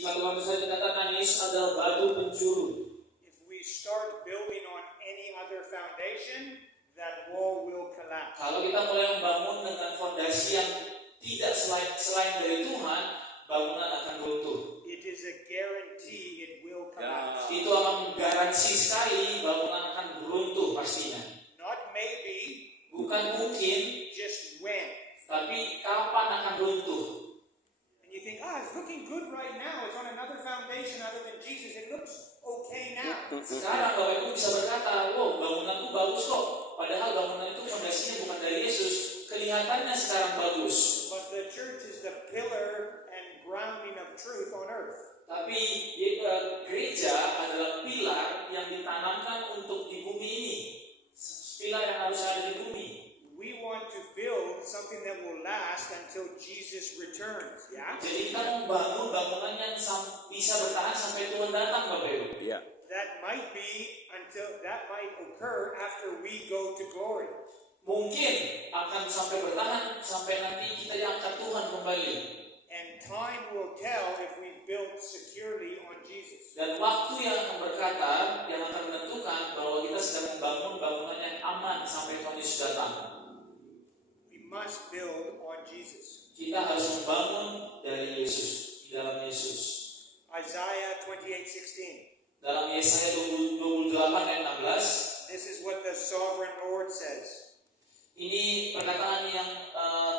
1 Korintus dikatakan Yesus adalah batu penjuru. If we start building on any other foundation, that wall will collapse. Kalau kita mulai membangun dengan fondasi yang tidak selain dari Tuhan, bangunan akan runtuh. It is a guarantee it will collapse. Itu akan menggaransi sekali bangunan akan runtuh pastinya. Not maybe, Bukan mungkin, just when. tapi kapan akan runtuh. And you think, it's looking good right now. It's on another foundation other than Jesus. It looks okay now. Sekarang Bapak Ibu bisa berkata, wow, bangunanku bagus kok. Padahal bangunan itu fondasinya bukan dari Yesus. Kelihatannya sekarang bagus. But the church is the pillar and grounding of truth on earth. Tapi gereja adalah pilar yang ditanamkan untuk di bumi ini. Pilar yang harus ada di bumi. We want to build something that will last until Jesus returns. Yeah? Jadi kita membangun bangunan yang bisa bertahan sampai Tuhan datang, Bapak Ibu. Yeah. That might occur after we go to glory. Mungkin akan sampai bertahan sampai nanti kita diangkat Tuhan kembali. And time will tell if we built securely on Jesus. Dan waktu yang akan berkata, yang akan menentukan bahwa kita sedang membangun bangunan yang aman sampai Tuhan Yesus datang. We must build on Jesus. Kita harus membangun dari Yesus, di dalam Yesus. Isaiah 28:16. Dalam Yesaya 28 ayat 16, This is what the sovereign Lord says. ini perkataan yang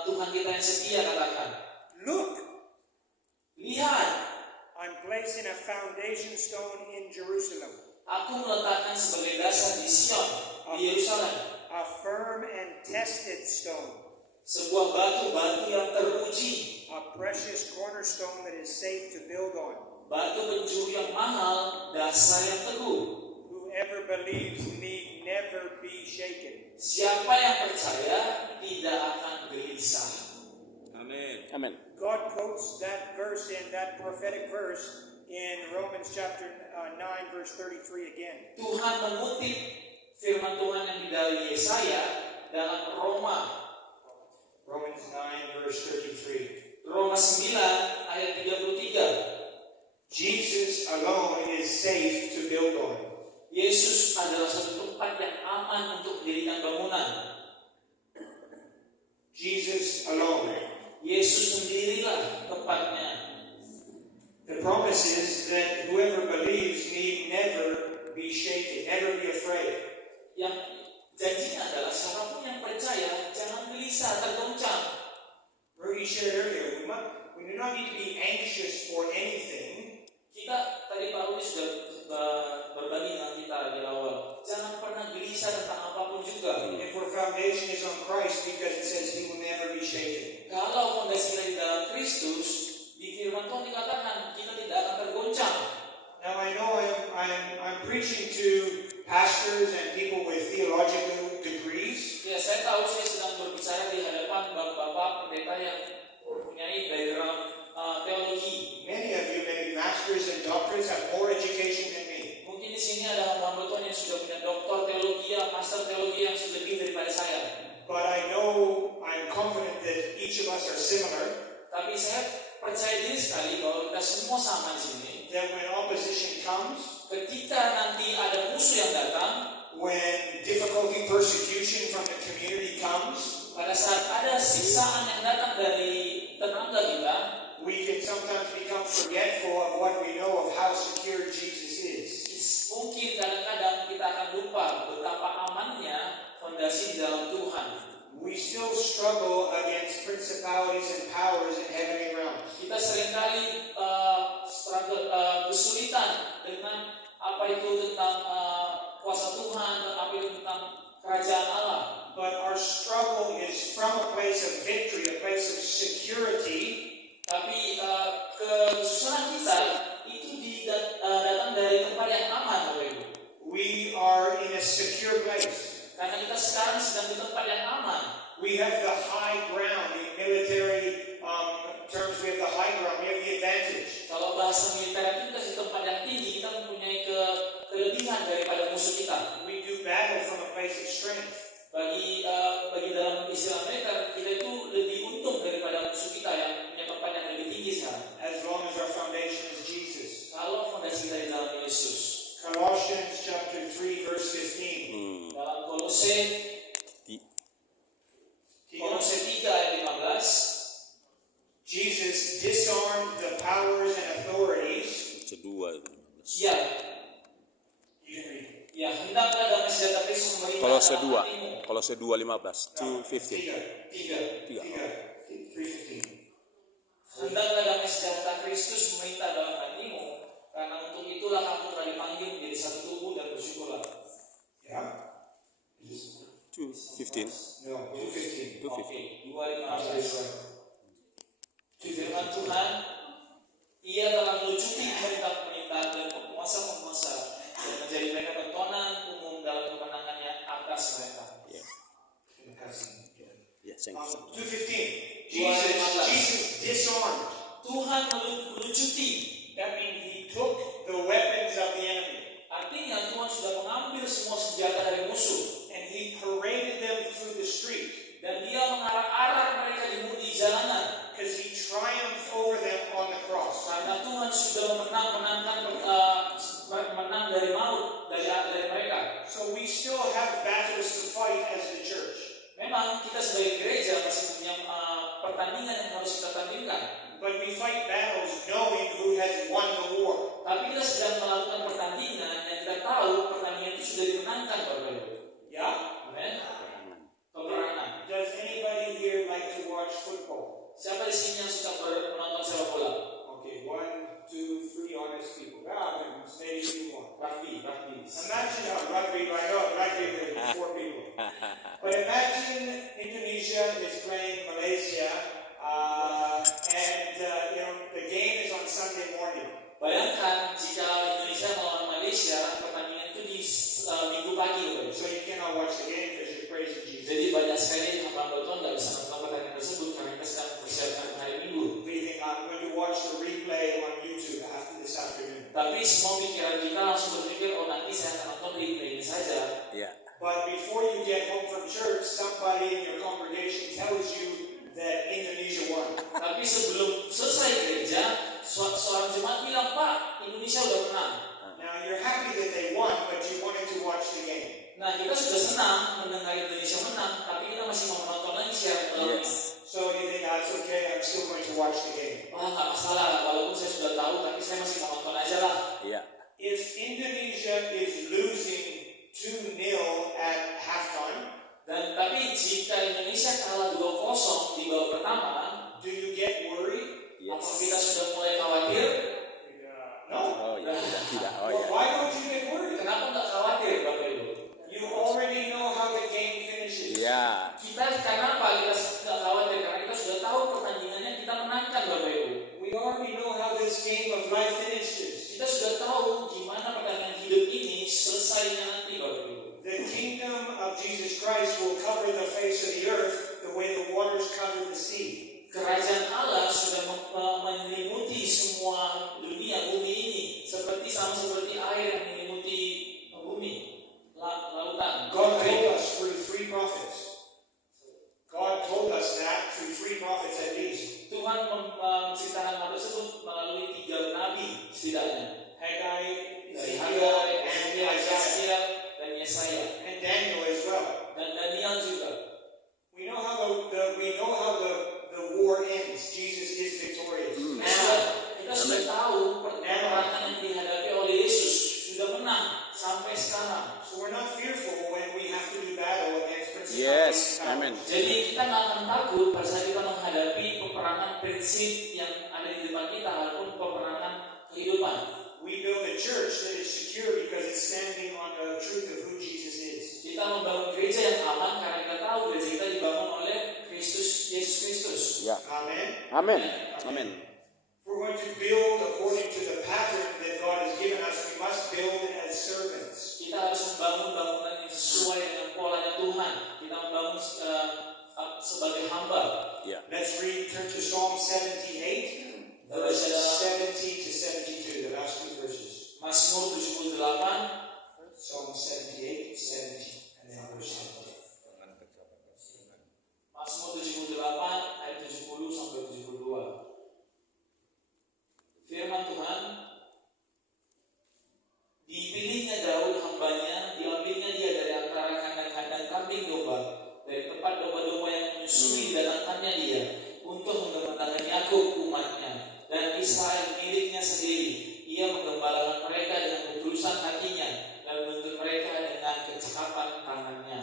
Tuhan kita yang setia katakan. Look, Lihat, I'm placing a foundation stone in Jerusalem, aku meletakkan sebagai dasar di Sion, di Yerusalem, a firm and tested stone, sebuah batu-batu yang teruji, a precious cornerstone that is safe to build on. batu penjuru yang mahal, dasar yang teguh. Whoever believes need never be shaken. Siapa yang percaya tidak akan gelisah. Amen. Amen. God quotes that verse in that prophetic verse in Romans chapter 9 verse 33 again. Tuhan mengutip firman Tuhan yang dari Yesaya dalam Romans 9 verse 33. Roma 9 ayat 33. Jesus alone is safe to build on. Yesus adalah satu tempat yang aman untuk mendirikan bangunan. Jesus alone. Yesus sendirilah tempatnya. The promise is that whoever believes need never be shaken, never be afraid. Yang janjinya adalah siapapun yang percaya jangan gelisah, tergoncang. Rudy shared earlier, we do not need to be anxious for anything. Kita tadi Pak Rudi sudah berbagi dengan kita di awal. Jangan pernah gelisah tentang apapun juga. If our foundation is on Christ, because it says He will never be shaken. Kalau fondasi kita di dalam Kristus, di firman Tuhan dikatakan kita tidak akan tergoncang. Now I know I'm preaching to pastors and people with theological degrees. Ya, saya tahu saya sedang berbicara di hadapan bapak-bapak pendeta yang mempunyai background teologi. Many of you, maybe masters and doctors, have more education than me. Mungkin di sini ada hamba Tuhan yang sudah punya doktor teologi, master teologi yang sudah lebih daripada saya. But I'm confident that each of us are similar. Tapi saya percaya diri sekali bahwa kita semua sama di sini. That when opposition comes, Ketika nanti ada musuh yang datang, when difficulty, persecution from the community comes, pada saat ada siksaan yang datang dari tetangga kita, we can sometimes become forgetful of what we know of how secure Jesus is. mungkin kadang-kadang kita akan lupa betapa amannya fondasi di dalam Tuhan. We still struggle against principalities and powers in heavenly realms. Kita seringkali kesulitan dengan apa itu tentang kuasa Tuhan, apa itu tentang kerajaan Allah. But our struggle is from a place of victory, a place of security. Tapi kesusahan kita itu datang dari tempat yang aman, Bapak Ibu. We are in a secure place. Karena kita sekarang sedang di tempat yang aman. We have the high ground. In military terms, we have the high ground. We have the advantage. Kalau bahasa militer itu kita di tempat yang tinggi, kita mempunyai kelebihan daripada musuh kita. We do battle from a place of strength. Bagi dalam istilah militer, kita itu lebih untung daripada musuh kita yang punya tempat yang lebih tinggi sekarang. As long as our foundation is Jesus. Ya, You can read it. ya hendaklah damai sejahtera Kristus memerintah Kolose dalam 2, hatimu. Kolose 2:15, 2:15. Tiga. 3:15. Hendaklah damai sejahtera Kristus memerintah dalam hatimu, karena untuk itulah kamu telah dipanggil menjadi satu tubuh dan bersyukurlah. Yeah. 2:15. No, 2:15. 2:15. Oke, 2:15. Firman Tuhan, Ia telah melucuti perintah-perintah dan penguasa-penguasa dan menjadi mereka tontonan umum dalam kemenangannya atas mereka. Yeah. Terima kasih. Yeah, thank you. 2:15. Dua- Jesus disarmed. Tuhan melucuti, That means he took the weapons of the enemy artinya Tuhan sudah mengambil semua senjata dari musuh and he paraded them through the street dan Dia mengarak-arak mereka di jalanan. because he triumphed over them on the cross. Karena Tuhan sudah menang dari maut dari mereka. So we still have battles to fight as the church. Memang kita sebagai gereja masih punya pertandingan yang harus kita tandingkan. But we fight battles knowing who has won the war. Tapi kita sedang melakukan pertandingan yang kita tahu pertandingan itu sudah dimenangkan, Bapak Ibu. Yeah? Amin. Peperangan. Does anybody here like to watch football? Siapa di sini yang suka menonton sepak bola? Okay, 1, 2, 3 honest people. Maybe you want. Rugby. Imagine rugby, I know rugby is 4 people. But imagine Indonesia is playing Malaysia, and the game is on Sunday morning. Bayangkan jika Indonesia melawan Malaysia, pertandingan itu di Minggu pagi, Bapak Ibu. So you cannot watch the game because you're praising Jesus. Jadi banyak sekali hamba Tuhan nggak bisa nonton pertandingan tersebut karena kita sedang persiapkan hari Minggu. We think I'm going to watch the replay on YouTube after this afternoon. Tapi semua pikiran kita langsung berpikir, oh nanti saya akan nonton replay ini saja. Yeah. But before you get home from church, somebody in your congregation tells you that Indonesia won. Tapi sebelum selesai gereja, seorang jemaat bilang, Pak, Indonesia udah menang. Now you're happy that they won, but you wanted to watch the game. Nah kita sudah senang mendengar Indonesia menang, tapi kita masih mau menonton lagi siaran ulang. Yes. So you think that's okay, I'm still going to watch the game. Wah nggak masalah, walaupun saya sudah tahu, tapi saya masih mau nonton aja lah. Yeah. If Indonesia is losing 2-0 at halftime, Dan tapi jika Indonesia kalah 2-0 di babak pertama, do you get worried? Yes. apakah kita sudah mulai khawatir? No. Oh ya, tidak. Oh Well, ya. why don't you get worried? Kenapa nggak khawatir, Bapak Ibu? You already know how the game finishes. Ya. Kita kenapa kita nggak khawatir? Karena kita sudah tahu pertandingannya kita menangkan, Bapak Ibu. We already know how this game of life finishes. Kita sudah tahu gimana pertandingan hidup ini selesainya nanti, Bapak Ibu. The kingdom of Jesus Christ will cover the face of the earth the way the waters cover the sea. Kerajaan Allah sudah menyelimuti semua dunia bumi ini sama seperti air yang menyelimuti bumi, lautan. God told us through 3 prophets. God told us that through 3 prophets at least. Tuhan menceritakan hal tersebut melalui 3 nabi setidaknya. Haggai, Dari Ezekiel, Hagai, and Ezekiel, Isaiah. Yesaya, dan Yesaya, And Daniel as well. dan Daniel juga. We know how the war ends. Jesus is victorious. Kita sudah tahu peperangan yang dihadapi oleh Yesus sudah menang sampai sekarang. So we're not fearful when we have to do battle against principalities. Yes. and powers. Amen. Jadi kita nggak akan takut pada saat kita menghadapi peperangan prinsip yang ada di depan kita ataupun peperangan kehidupan. We build a church that is secure because it's standing on the truth of who Jesus is. Kita membangun gereja yang aman karena kita tahu gereja kita dibangun oleh Yesus Kristus. Ya. Amen. Amen. Amen. If we're going to build according to the pattern that God has given us, we must build as servants. Kita harus membangun bangunan yang sesuai dengan polanya Tuhan. Kita membangun sebagai hamba. Ya. Let's turn to Psalm 78, Kita verses baca 70 to 72, the last 2 verses. Mazmur 78 Psalm 78, 70, and then verse 70. Mazmur 78 ayat 70 sampai 72. Firman Tuhan, dipilihnya Daud hambanya, diambilnya dia dari antara kandang-kandang kambing domba, dari tempat domba-domba yang menyusui datangkannya dia, untuk mengembangkan Yakub umatnya, dan Israel miliknya sendiri. Ia Dia menggembalakan mereka dengan ketulusan hatinya dan menuntun mereka dengan kecakapan tangannya.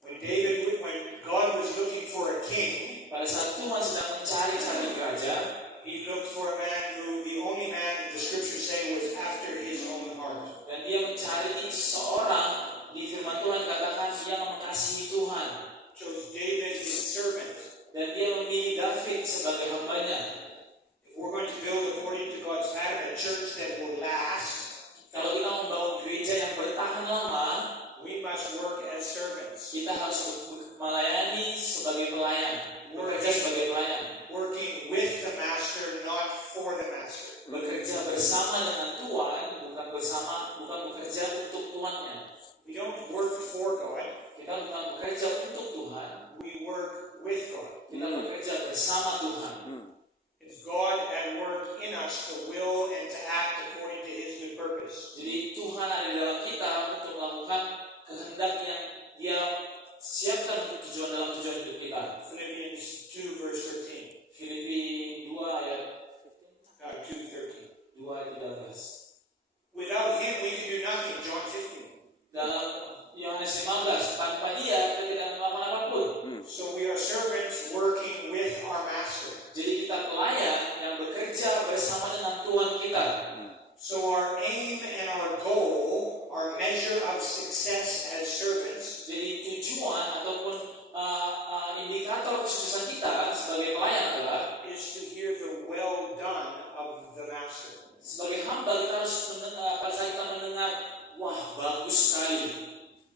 When God was looking for a king, Pada saat Tuhan sedang mencari raja, He looked for a man who the only man the scriptures say was after his own heart. dan dia mencari seorang, di firman Tuhan katakan yang mengasihi Tuhan, Chose David his servant. dan dia memilih David sebagai hambanya. If we're going to build according to God's pattern a church that will last, Kalau kita membangun gereja yang bertahan lama, we must work as servants, kita harus melayani sebagai pelayan, bekerja sebagai pelayan, working with the master, not for the master. bekerja bersama dengan Tuhan, bukan bekerja untuk tuannya. We don't work for God, Kita bukan bekerja untuk Tuhan, we work with God. kita bekerja bersama Tuhan. It's God at work in us to will and to act according to His good purpose. Jadi Tuhan ada di dalam kita untuk melakukan kehendak yang Dia siapkan untuk dalam tujuan hidup kita. Philippians 2 verse 13. Filipi 2 ayat 2:13. 2 ayat 13. Without Him we can do nothing. John 15. Dalam Yohanes 15, tanpa Dia kita tidak melakukan apapun. So we are servants working with our master. Jadi kita pelayan yang bekerja bersama dengan Tuhan kita. So our aim and our goal, our measure of success as servants, Jadi tujuan ataupun indikator kesuksesan kita sebagai pelayan adalah is to hear the well done of the master. sebagai hamba kita harus mendengar, pada saat kita mendengar, wah bagus sekali.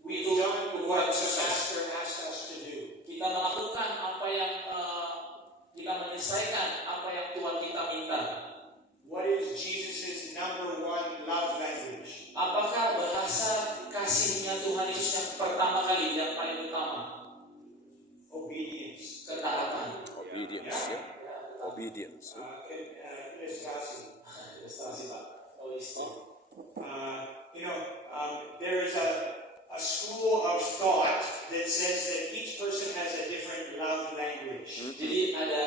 We've Itu done ukuran what the sukses. master asked us to do. Kita melakukan apa yang kita menyelesaikan apa yang Tuhan kita minta. What is Jesus' number one love language? Apakah bahasa kasihnya Tuhan Yesus yang pertama kali, yang paling utama? Obedience. Ketaatan. Obedience, yeah. Obedience. Ilustrasi. Ilustrasi Pak. Oh, istilah. There is a school of thought that says that each person has a different love language. Jadi ada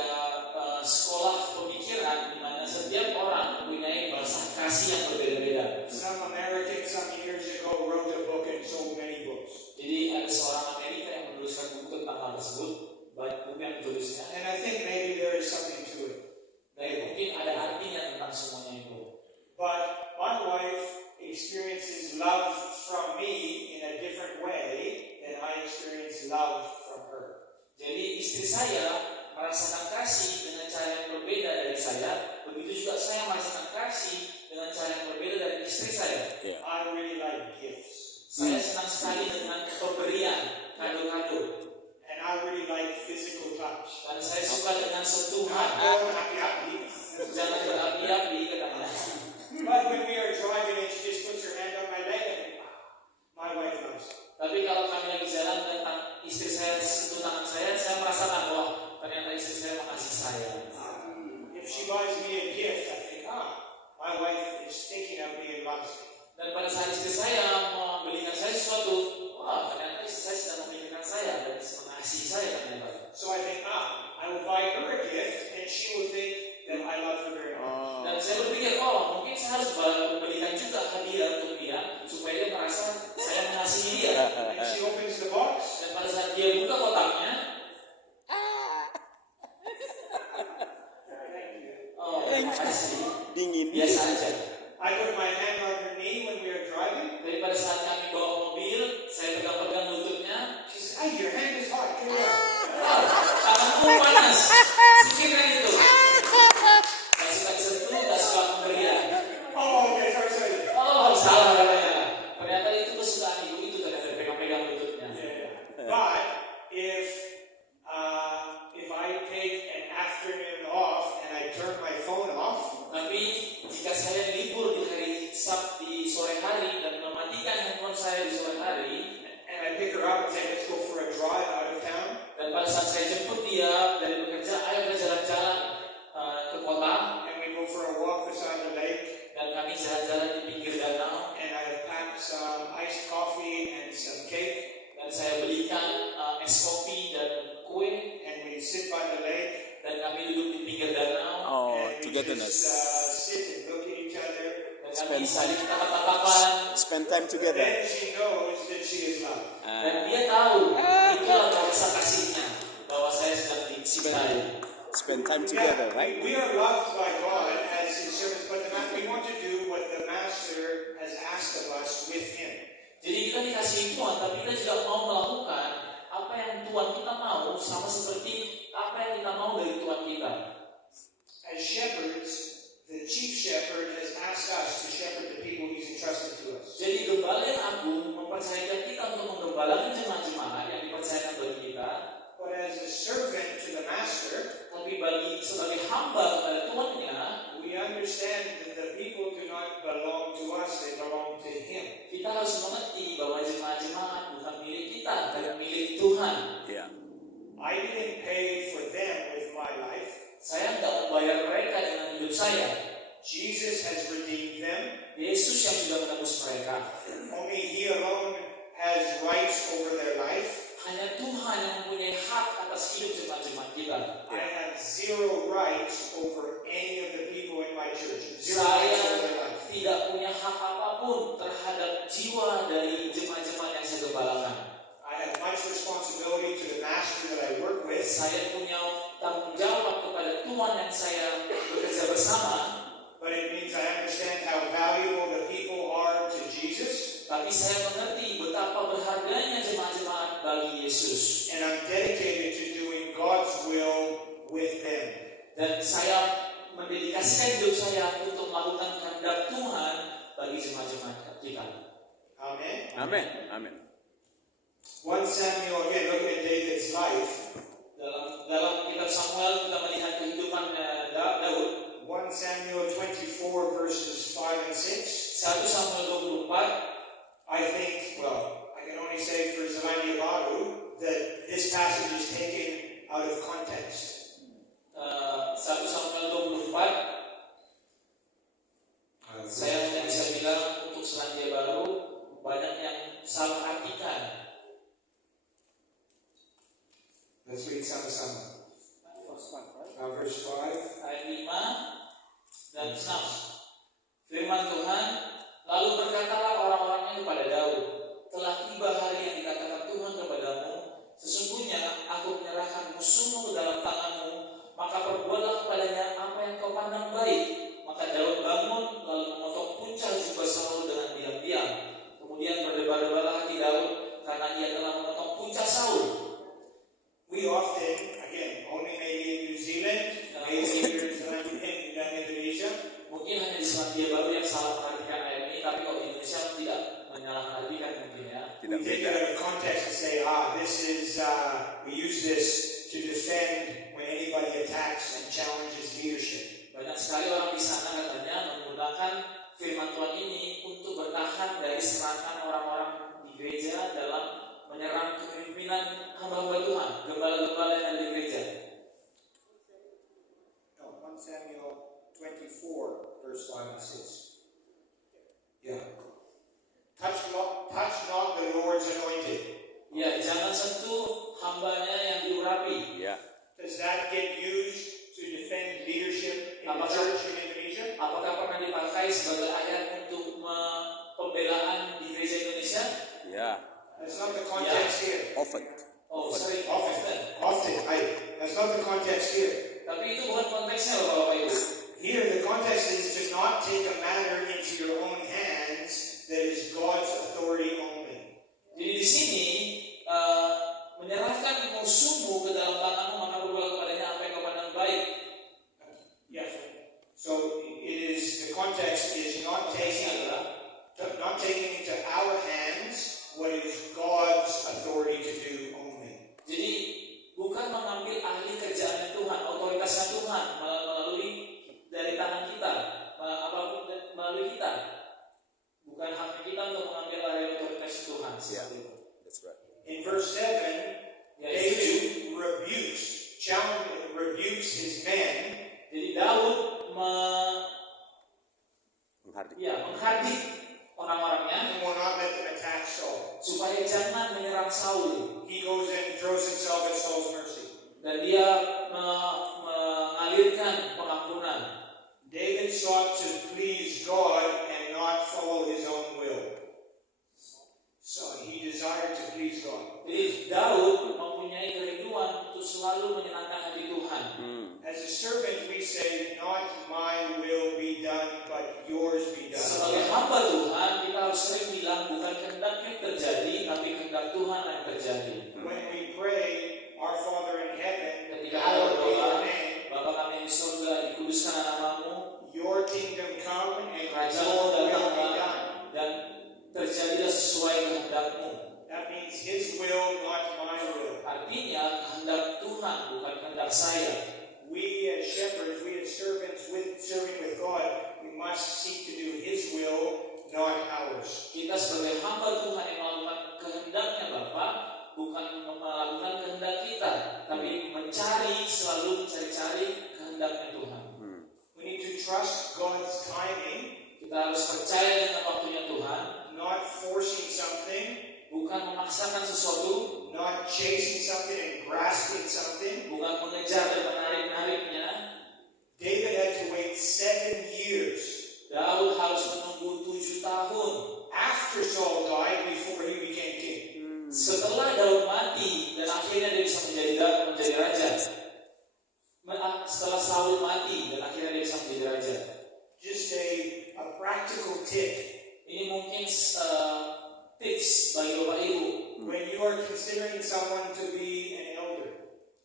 sekolah pemikiran di mana setiap orang mempunyai bahasa kasih yang berbeda-beda. Some Americans some years ago wrote a book and sold many books. Jadi ada seorang Amerika yang menuliskan buku tentang hal tersebut, banyak buku yang ditulisnya. And I think maybe there is something to it. Dan mungkin ada artinya tentang semuanya itu. But my wife experiences love from me in a different way than I experience love from her. Jadi istri saya merasakan kasih dengan cara yang berbeda dari saya. Begitu juga saya merasakan kasih dengan cara yang berbeda dari istri saya. Yeah. I really like gifts. Saya senang sekali dengan pemberian kado-kado. And I really like physical touch. Dan saya suka dengan sentuhan. Happy. Jangan berapi-api katanya. But when we are driving and she just puts her hand on my leg, I think, my wife loves me. Tapi kalau kami lagi jalan dan istri saya sentuh tangan saya merasakan bahwa ternyata istri saya mengasihi saya. If she buys me a gift, I think, my wife is thinking of me and loves me. Dan pada saat istri saya membelikan saya sesuatu, wah ternyata istri saya sedang memikirkan saya dan mengasihi saya ternyata. So I think, I will buy her a gift and she will think that I love her very much. Dan saya berpikir, mungkin saya harus membelikan juga hadiah untuk dia supaya dia merasa saya mengasihi dia. And she opens the box. Dan pada saat dia buka kotaknya, terima kasih. Dingin. Biasa aja. I put my hand on her knee when we are driving. Tapi pada saat kami bawa mobil, saya pegang-pegang lututnya. She says, your hand is hot. Come here. Tanganku panas. Pikirkan itu. Gak suka disentuh, gak suka pemberian. Oh, okay, sorry. Salah katanya. Ternyata itu kesukaan ibu itu ternyata pegang-pegang lututnya. But if I take an afternoon off and I turn my phone off, Tapi jika saya libur di hari Sabtu di sore hari dan mematikan handphone saya di sore hari, and I pick her up and say, let's go for a drive out of town, dan pada saat saya jemput dia dari bekerja, ayo kita jalan-jalan ke kota, and we go for a walk beside the lake, dan kami jalan-jalan di pinggir danau, and I have packed some iced coffee and some cake, dan saya belikan es kopi dan kue, and we sit by the lake, dan kami duduk di pinggir danau, Oh, and we togetherness. just sit and look at each Lagi saling kita katakan, Spend time together. Then she knows that she is loved. dan dia tahu itulah bahasa kasihnya, bahwa saya sedang dicintai. Spend time together, Yeah, right? we are loved by God as His servants, but we want to do what the Master has asked of us with Him. Jadi kita dikasihi Tuhan, tapi kita juga mau melakukan apa yang Tuhan kita mau, sama seperti apa yang kita mau dari Tuhan kita. As shepherds, the chief shepherd has asked us to shepherd the people He's entrusted to us. Jadi gembala yang agung mempercayakan kita untuk menggembalakan jemaat-jemaat yang dipercayakan bagi kita. But as a servant to the Master, Tapi sebagai hamba kepada Tuhannya, we understand that the people do not belong to us, they belong to Him. kita harus mengerti bahwa jemaat-jemaat bukan milik kita, tapi milik Tuhan. Yeah. I didn't pay for them with my life. Saya tidak membayar mereka dengan hidup saya. Jesus has redeemed them. Yesus yang sudah menebus mereka. Only He alone has rights over their life. Hanya Tuhan yang mempunyai hak atas hidup jemaat-jemaat kita. I have zero rights over any of the people in my church. Zero rights Saya over their life. tidak punya hak apapun terhadap jiwa dari jemaat-jemaat yang saya gembalakan. I have much responsibility to the Master that I work with. Saya punya tanggung jawab kepada Tuhan yang saya bekerja bersama. But it means I understand how valuable the people are to Jesus. Tapi saya mengerti betapa berharganya jemaat-jemaat bagi Yesus. And I'm dedicated to doing God's will with them. Dan saya mendedikasikan hidup saya untuk melakukan kehendak Tuhan bagi jemaat-jemaat kita. Amen. Amen. Amen. 1 Samuel, again, look at David's life. Dalam kitab Samuel kita melihat kehidupan Daud. 1 Samuel 24 verses 5 and 6. 1 Samuel 24. I think, well, I can only say for Zelandia Baru that this passage is taken out of context. 1 Samuel 24. Saya hanya bisa bilang untuk Selandia Baru banyak yang salah artikan. Let's read sama-sama. Verse 5. Ayat 5 dan 6. Firman Tuhan, lalu berkatalah orang-orangnya kepada Daud, telah tiba hari yang dikatakan Tuhan kepadamu, sesungguhnya aku menyerahkan musuhmu ke dalam tanganmu, maka perbuatlah kepadanya apa yang kau pandang baik. Maka Daud bangun, lalu memotong punca jubah Saul dengan diam-diam. Kemudian berdebar-debarlah hati Daud, karena ia telah memotong punca Saul. We often, again, only maybe in New Zealand, maybe here in Indonesia, Mungkin hanya di Selandia Baru yang salah perhatikan ayat ini, tapi kalau di Indonesia tidak menyalahperhatikan mungkin ya. Tidak we take beda. it out of context and say, this is, we use this to defend when anybody attacks and challenges leadership. Banyak sekali orang di sana katanya menggunakan firman Tuhan ini untuk bertahan dari serangan orang-orang di gereja dalam menyerang kepemimpinan hamba-hamba Tuhan, gembala-gembala yang ada di gereja. No, 1 Samuel 24, verse 5 and 6. Yeah. Touch not the Lord's anointed. Ya, jangan sentuh hambanya yang diurapi. Yeah. Does that get used to defend leadership in the Apakah- church in Indonesia? Apakah pernah dipakai sebagai ayat untuk pembelaan di gereja Indonesia? Yeah. That's not the context here. Often. Oh, sorry. Often. That's not the context here. Tapi itu bukan konteksnya loh Bapak Ibu. Here, the context is to not take a matter into your own hands that is God's authority only. Jadi di sini menyerahkan musuhmu ke dalam tanganmu, maka berbuat kepadanya apa yang kau pandang baik. Yes. So the context is not taking into our hands what is God's authority to do only. Jadi bukan mengambil ahli kerjaannya Tuhan, otoritasnya Tuhan melalui dari tangan kita, apapun melalui kita. Bukan haknya kita untuk mengambil ahli otoritas Tuhan. Yeah. Seperti itu. That's right. In verse 7, Ya, David rebukes his men. Jadi Daud Menghardik. menghardik orang-orangnya And will not let them attack Saul. supaya jangan menyerang Saul. He goes in and throws himself at Saul's mercy. Dan dia mengalirkan pengampunan. David sought to please God and harus sering bilang bukan kehendak yang terjadi, tapi kehendak Tuhan yang terjadi. When we pray, Our Father in heaven, Ketika kita hallowed be berdoa, your name, Bapa kami di surga, dikuduskan namamu, your kingdom come, and your Kerajaanmu will be datanglah, done. dan terjadilah sesuai kehendakmu. That means His will, not my will. Artinya kehendak Tuhan bukan kehendak saya. We as shepherds, we as servants serving with God, we must seek to do His will, not ours. Kita sebagai hamba Tuhan yang melakukan kehendaknya Bapa, bukan melakukan kehendak kita, tapi selalu mencari kehendaknya Tuhan. We need to trust God's timing, Kita harus percaya dengan waktunya Tuhan, not forcing something, bukan memaksakan sesuatu, not chasing something and grasping something. bukan mengejar dan menarik-nariknya. David had to wait 7 years Daud harus menunggu 7 tahun after Saul died before he became king. setelah Daud mati dan akhirnya dia bisa menjadi raja. Setelah Saul mati dan akhirnya dia bisa menjadi raja. Just a practical tip. Ini mungkin tips bagi Bapak Ibu. When you are considering someone to be an elder,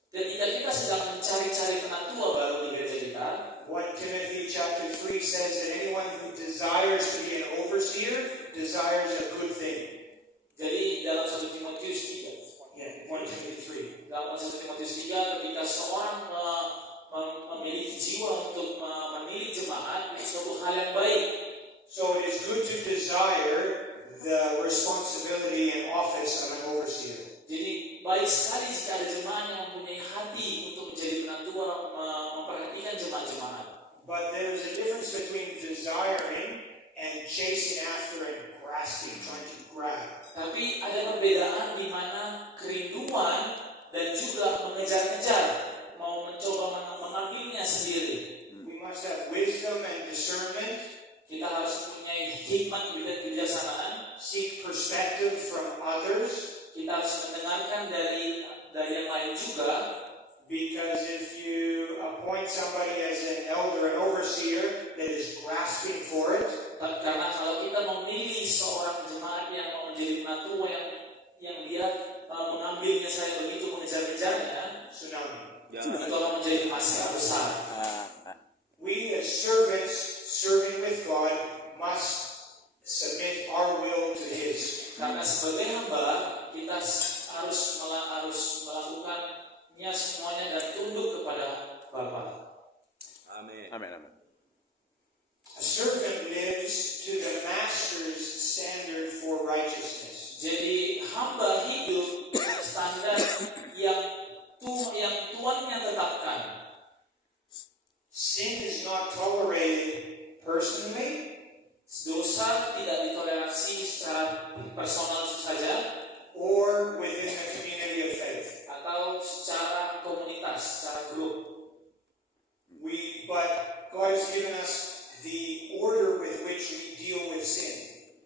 Ketika kita sedang mencari-cari penatua baru di gereja kita, 1 Timothy chapter 3 says that anyone who desires to be an overseer desires a good thing. jadi dalam 1 Timotius 3, Yeah, 1 Timothy 3. dalam 1 Timotius 3 ketika seorang memiliki jiwa untuk memilih jemaat, itu suatu hal yang baik. So it is good to desire the responsibility and office of an overseer. Jadi baik sekali jika ada jemaat yang mempunyai hati untuk menjadi penatua, memperhatikan jemaat-jemaat. But there's a difference between desiring and chasing after and grasping, trying to grab. Tapi ada perbedaan di mana kerinduan dan juga mengejar-ngejar, mau mencoba mengambilnya sendiri. We must have wisdom and discernment, Kita harus mempunyai hikmat dan kebijaksanaan. seek perspective from others, Kita harus mendengarkan dari yang lain juga. because if you appoint somebody as an elder, an overseer that is grasping for it, Karena kalau kita memilih seorang jemaat yang mau menjadi penatua yang dia mengambilnya saya begitu mengejar-ngejarnya, tsunami. itu akan menjadi masalah besar. We as servants serving with God must submit our will to His. Karena sebagai hamba kita harus melakukannya semuanya dan tunduk kepada Bapa. Amin. Amin. Amin. A servant lives to the master's standard for righteousness. Jadi hamba hidup dengan standar yang Tuhannya tetapkan. Sin is not tolerated personally Dosa tidak ditoleransi secara personal saja or within the community of faith. atau secara komunitas, secara grup. But God has given us the order with which we deal with sin.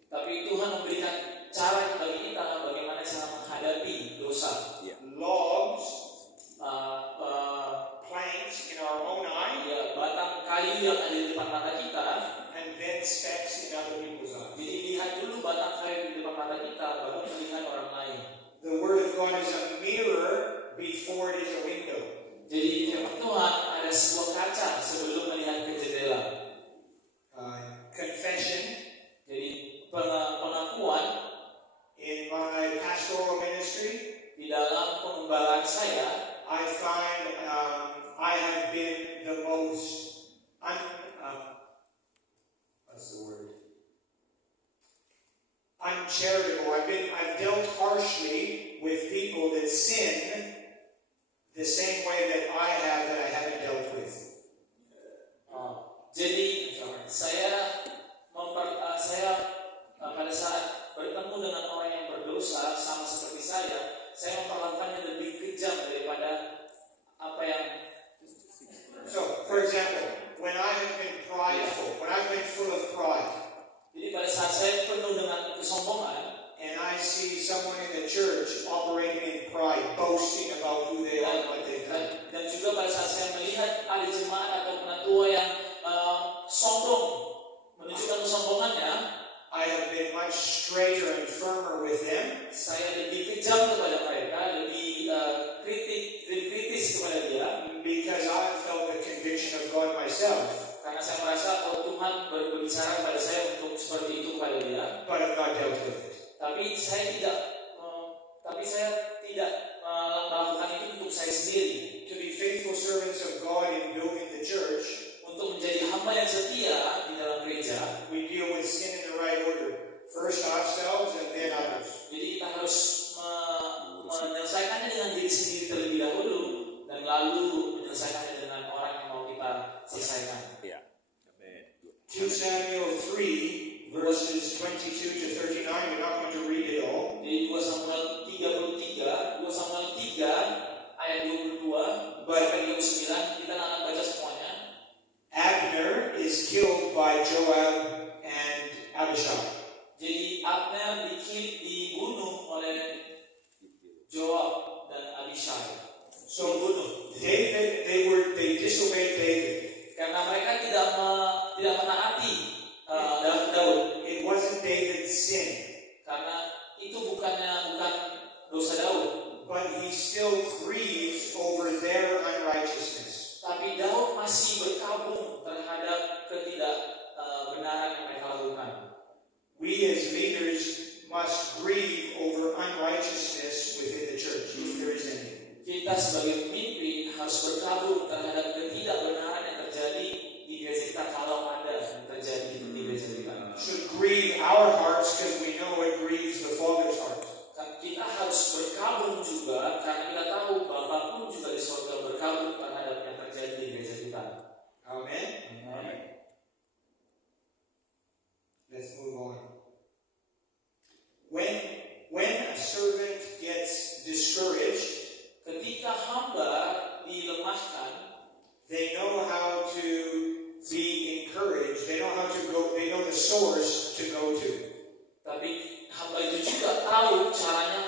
Tapi Tuhan memberikan cara bagi kita bagaimana cara menghadapi dosa. Logs, planks in our own eye, Ya, batang kayu yang ada di depan mata kita. and then specks in other people's eyes. Jadi lihat dulu batang kayu di depan mata kita, baru melihat orang lain. The Word of God is a mirror before it is a window. Jadi firman Tuhan ada sebuah kaca sebelum melihat ke jendela. Confession. Jadi pengakuan In my pastoral ministry, di dalam pengembalaan saya, I find I have been the most what's the word? Uncharitable. I've dealt harshly with people that sin the same way that I haven't dealt with. jadi saya pada saat bertemu dengan orang yang berdosa sama seperti saya memperlakukannya lebih kejam daripada apa yang. So, for example, when I have been prideful, when I've been full of pride, Jadi pada saat saya penuh dengan kesombongan, and I see someone in the church operating in pride, boasting about who they are and what they've done, dan juga pada saat saya melihat ada jemaat atau penatua yang sombong, menunjukkan kesombongannya, I have been much straighter and firmer with them. Saya lebih kejam kepada mereka, lebih kritis kepada dia, Because I felt the conviction of God myself, karena saya merasa Tuhan berbicara kepada saya untuk seperti itu kepada dia. but I've not dealt with it. Tapi saya tidak melakukan itu untuk saya sendiri. To be faithful servants of God in building the church, Untuk menjadi hamba yang setia di dalam gereja, we deal with sin in the right order. First ourselves and then others. jadi kita harus menyelesaikannya dengan diri sendiri terlebih dahulu, dan lalu menyelesaikannya dengan orang yang mau kita selesaikan. Yeah. Amen. 2 Samuel 3, verses 22 to 39. We're not going to read it all. Di 2 Samuel 3 ayat 22 sampai 29, kita akan baca semuanya. Abner is killed by Joab and Abishai. Jadi Abner dibunuh oleh Joab dan Abishai. So Dibunuh David, they disobeyed David. karena mereka tidak menaati Daud. It wasn't David's sin, Karena itu bukan dosa Daud, but he still grieves over their unrighteousness. tapi Daud masih berkabung terhadap ketidakbenaran yang mereka lakukan. We as leaders must grieve over unrighteousness within the church, if there is any. Kita sebagai pemimpin harus berkabung terhadap ketidakbenaran yang terjadi di gereja kita, kalau ada yang terjadi di gereja kita. Should grieve our hearts because we know it grieves the Father's heart. Kita harus berkabung juga karena kita tahu Bapa pun juga di surga berkabung terhadap yang terjadi di gereja kita. Amen. Amen. Let's move on. When a servant gets discouraged, Ketika hamba dilemahkan, they know how to be encouraged. They know how to go. They know the source to go to. tapi hamba itu juga tahu caranya